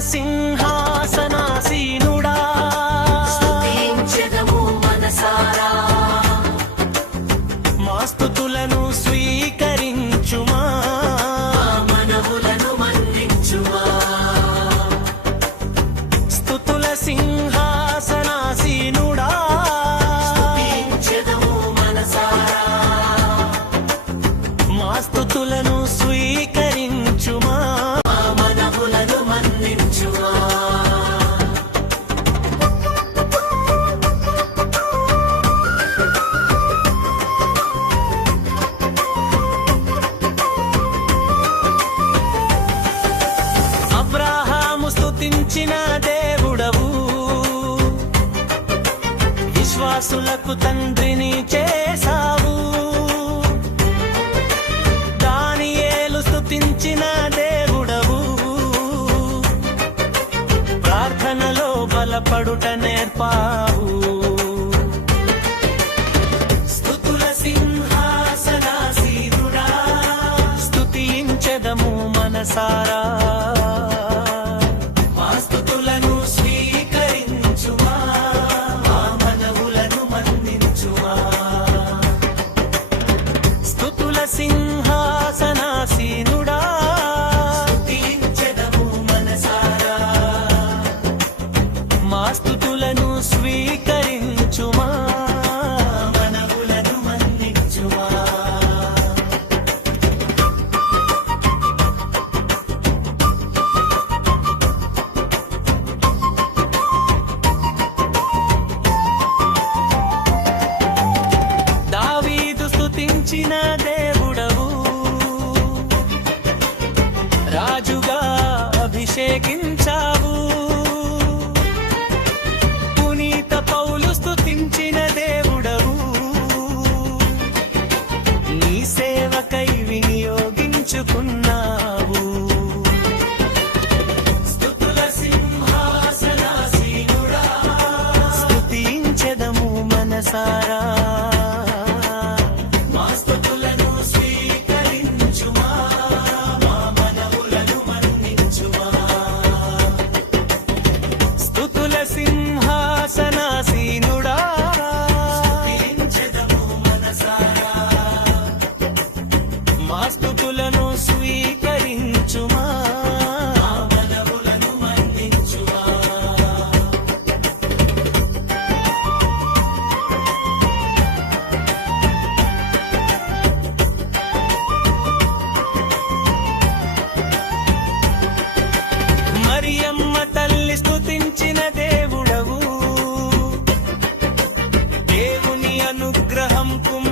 नरसिंहा రక్షించిన దేవుడవు. విశ్వాసులకు తండ్రిని చేశావు. దాని ఏలు స్థుతించిన దేవుడవు. ప్రార్థనలో బలపడుట నేర్పావు. సారా మనసారా. మనవులను స్వీకరించుమా? మనవులను మందించుమా దావీదు స్తుతించిన దేవుడవు. రాజుగా అభిషేకించ స్థుతుల సింహాసనాసీనుడా మా స్థుతు और हमको